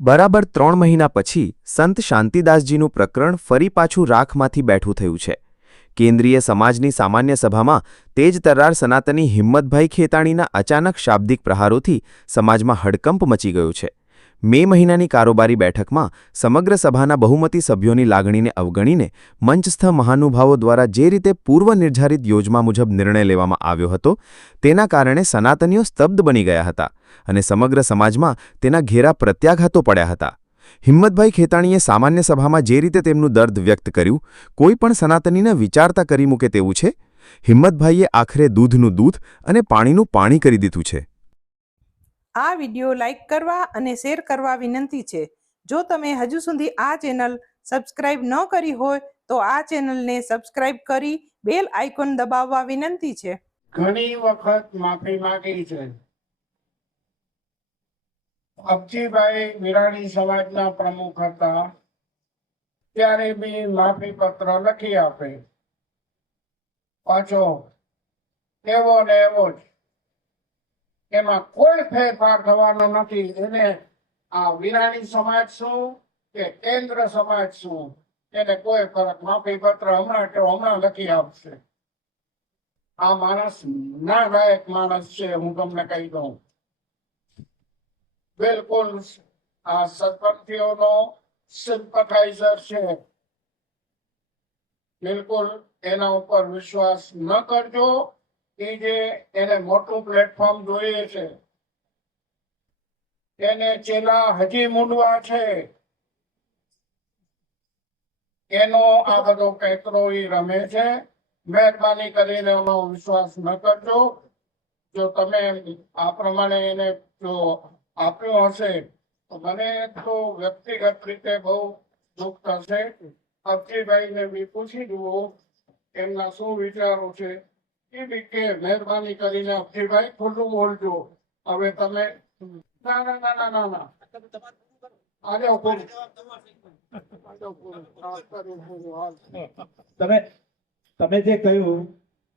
બરાબર 3 મહિના પછી સંત શાંતિદાસજીનું પ્રકરણ ફરી પાછું રાખમાંથી બેઠું થયું છે. કેન્દ્રીય સમાજની સામાન્ય સભામાં તેજ તર્રાર સનાતની હિંમતભાઈ ખેતાણીના અચાનક શાબ્દિક પ્રહારોથી સમાજમાં હડકંપ મચી ગયો છે. મે મહિનાની કારોબારી બેઠકમાં સમગ્ર સભાના બહુમતી સભ્યોની લાગણીને અવગણીને મંચસ્થ મહાનુભાવો દ્વારા જે રીતે પૂર્વ નિર્ધારિત યોજના મુજબ નિર્ણય લેવામાં આવ્યો હતો તેના કારણે સનાતનીઓ સ્તબ્ધ બની ગયા હતા અને સમગ્ર સમાજમાં તેના ઘેરા પ્રત્યાઘાતો પડ્યા હતા. હિંમતભાઈ ખેતાણીએ સામાન્ય સભામાં જે રીતે તેમનું દર્દ વ્યક્ત કર્યું, કોઈ પણ સનાતનીને વિચારતા કરી મૂકે તેવું છે. હિંમતભાઈએ આખરે દૂધનું દૂધ અને પાણીનું પાણી કરી દીધું છે. આ વિડિયો લાઈક કરવા અને શેર કરવા વિનંતી છે. જો તમે હજુ સુધી આ ચેનલ સબસ્ક્રાઇબ ન કરી હોય તો આ ચેનલને સબસ્ક્રાઇબ કરી બેલ આઇકોન દબાવવા વિનંતી છે. ઘણી વખત માફી માંગી છે. અબજીભાઈ વિરાણી સમાજના પ્રમુખ હતા ત્યારે બી માફી પત્ર લખી આપે, પાછો એવો ને એવો જ. એમાં કોઈ ફેરફાર થવાનો નથી. એને આ વિરાણી સમાજ શું કે કેન્દ્ર સમાજ શું એને કોઈ ફરક. માફી પત્ર હમણાં લખી આપશે. આ માણસ ના લાયક માણસ છે, હું તમને કહી દઉં. બિલકુલ આ સરપંચીઓનો સિમ્પથાઇઝર છે. બિલકુલ એના ઉપર વિશ્વાસ ન કરજો. એ જે એને મોટું પ્લેટફોર્મ જોઈએ છે, એને ચેલા હજી મૂંડવા છે, એનો આ બધો કેકરો રમે છે. મહેરબાની કરીને એનો વિશ્વાસ ન કરજો. જો તમે આ પ્રમાણે એને જો આપ્યો હશે તો મને તો વ્યક્તિગત રીતે બહુ દુઃખ થશે. અબજીભાઈને બી પૂછી જુઓ એમના શું વિચારો છે. એ બી કે મહેરબાની કરીને અબજીભાઈ ખુલ્લું બોલજો. હવે તમે ના ના ના ના ના ના આજે તમે જે કહ્યું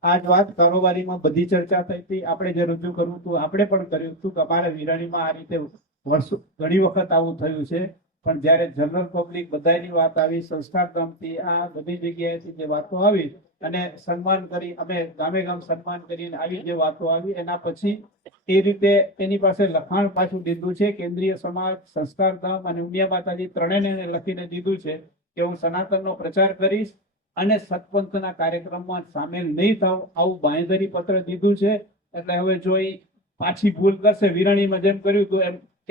આજ વાત કારોબારીમાં બધી ચર્ચા થઈ હતી. આપણે જે રજૂ કરવું હતું આપણે પણ કર્યું હતું કે અમારે વિરાણીમાં આ રીતે વર્ષો ઘણી વખત આવું થયું છે. પણ જ્યારે જનરલ પબ્લિક બધાની વાત આવી, સંસ્કાર ધામથી આ બધી જગ્યાએથી જે વાતો આવી અને સન્માન કરી, અમે ગામે ગામ સન્માન કરીને આવી જે વાતો આવી, એના પછી એ રીતે એની પાસે લખાણ પાછું દીધું છે. કેન્દ્રીય સમાજ, સંસ્કાર ધામ અને ઉમિયા માતાજી ત્રણેયને લખીને દીધું છે કે હું સનાતનનો પ્રચાર કરીશ અને સતપંથના કાર્યક્રમમાં સામેલ નહીં થાવ, આવું બાંહેધરી પત્ર દીધું છે. એટલે હવે જો એ પાછી ભૂલ કરશે, વિરાણીમાં જેમ કર્યું તો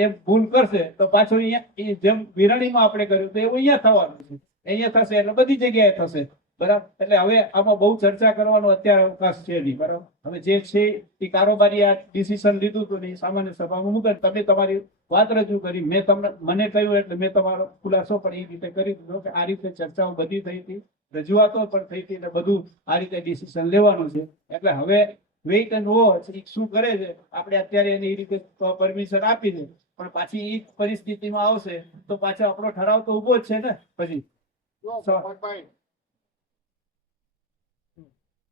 એમ ભૂલ કરશે તો પાછો અહીંયા જેમ વિરાણીમાં આપણે કર્યું તો એવું અહીંયા થવાનું છે. અહીંયા થશે એટલે બધી જગ્યાએ થશે. બરાબર. એટલે હવે આમાં બહુ ચર્ચા કરવાનો અત્યારે અવકાશ છે નહીં. બરાબર. હવે જે છે એ કારોબારી આ ડિસિઝન લીધું હતું ને સામાન્ય સભામાં મૂકે, તમે તમારી વાત રજૂ કરી, મેં તમને મને કહ્યું એટલે મેં તમારો ખુલાસો પણ એ રીતે કરી દીધો કે આ રીતે ચર્ચાઓ બધી થઈ હતી, રજૂઆતો પણ થઈ હતી અને બધું આ રીતે ડિસિઝન લેવાનું છે. એટલે હવે વેઇટ એન્ડ વોચ શું કરે છે. આપણે અત્યારે એને એ રીતે પરમિશન આપી દે, પણ પાછી એ પરિસ્થિતિમાં આવશે તો પાછો આપણો ઠરાવ તો ઉભો જ છે ને. પછી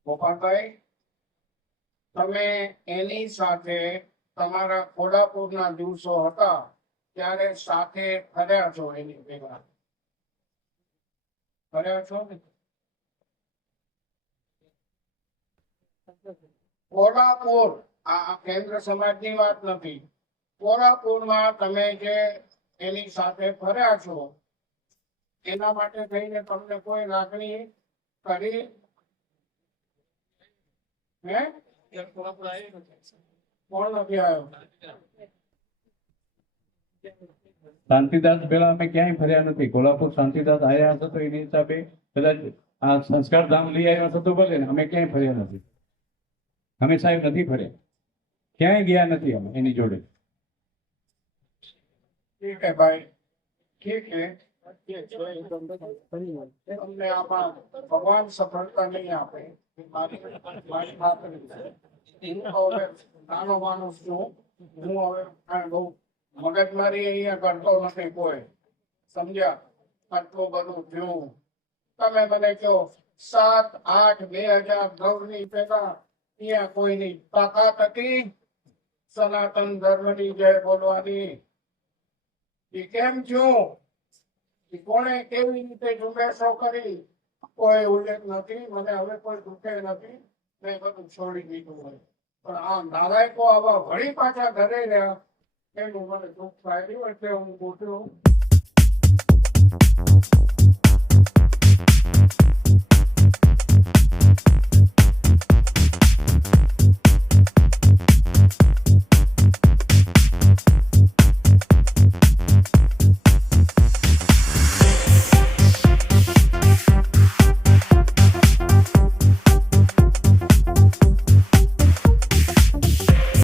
ગોપાલભાઈ, તમે એની સાથે તમારા ખોડાપુરના દિવસો હતા ત્યારે સાથે ફર્યા છો, એની ભેગા ફર્યા છો ને? ખોડાપુર આ કેન્દ્ર સમાજની વાત નથી. ખોડાપુરમાં તમે જે એની સાથે ફર્યા છો એના માટે થઈને તમને કોઈ લાગણી કરી? કોણ નથી આવ્યો? શાંતિદાસ પેલા અમે ક્યાંય ફર્યા નથી. કોલ્હાપુર શાંતિદાસ આવ્યા હતા તો એની હિસાબે કદાચ આ સંસ્કાર ધામ લઈ આવ્યા હતા તો ભલે ને, અમે ક્યાંય ફર્યા નથી. અમે સાહેબ નથી ફર્યા, ક્યાંય ગયા નથી અમે એની જોડે. ઠીક હે ભાઈ, ઠીક હે. તમને આમાં ભગવાન સફળતા નહીં આપે. મારી ખાતરી છે. હું હવે નાનો માણસ છું. હું હવે બહુ મગજમારી અહીંયા કરતો નથી કોઈ. સમજ્યા? આટલું બધું થયું. તમે મને કહો 7/8/2009 ની પેલા અહીંયા કોઈની તાકાત હતી સનાતન ધર્મની જય બોલવાની? એ કેમ થયું, એ કોણે કેવી રીતે ઝુંબેશો કરી, કોઈ ઉલ્લેખ નથી. મને હવે કોઈ દુખે નથી, મેં બધું છોડી દીધું હોય. પણ આ નાલાયકો આવા વળી પાછા ઘરે રહ્યા એનું મને દુઃખ થાય, એટલે હું પૂછ્યું.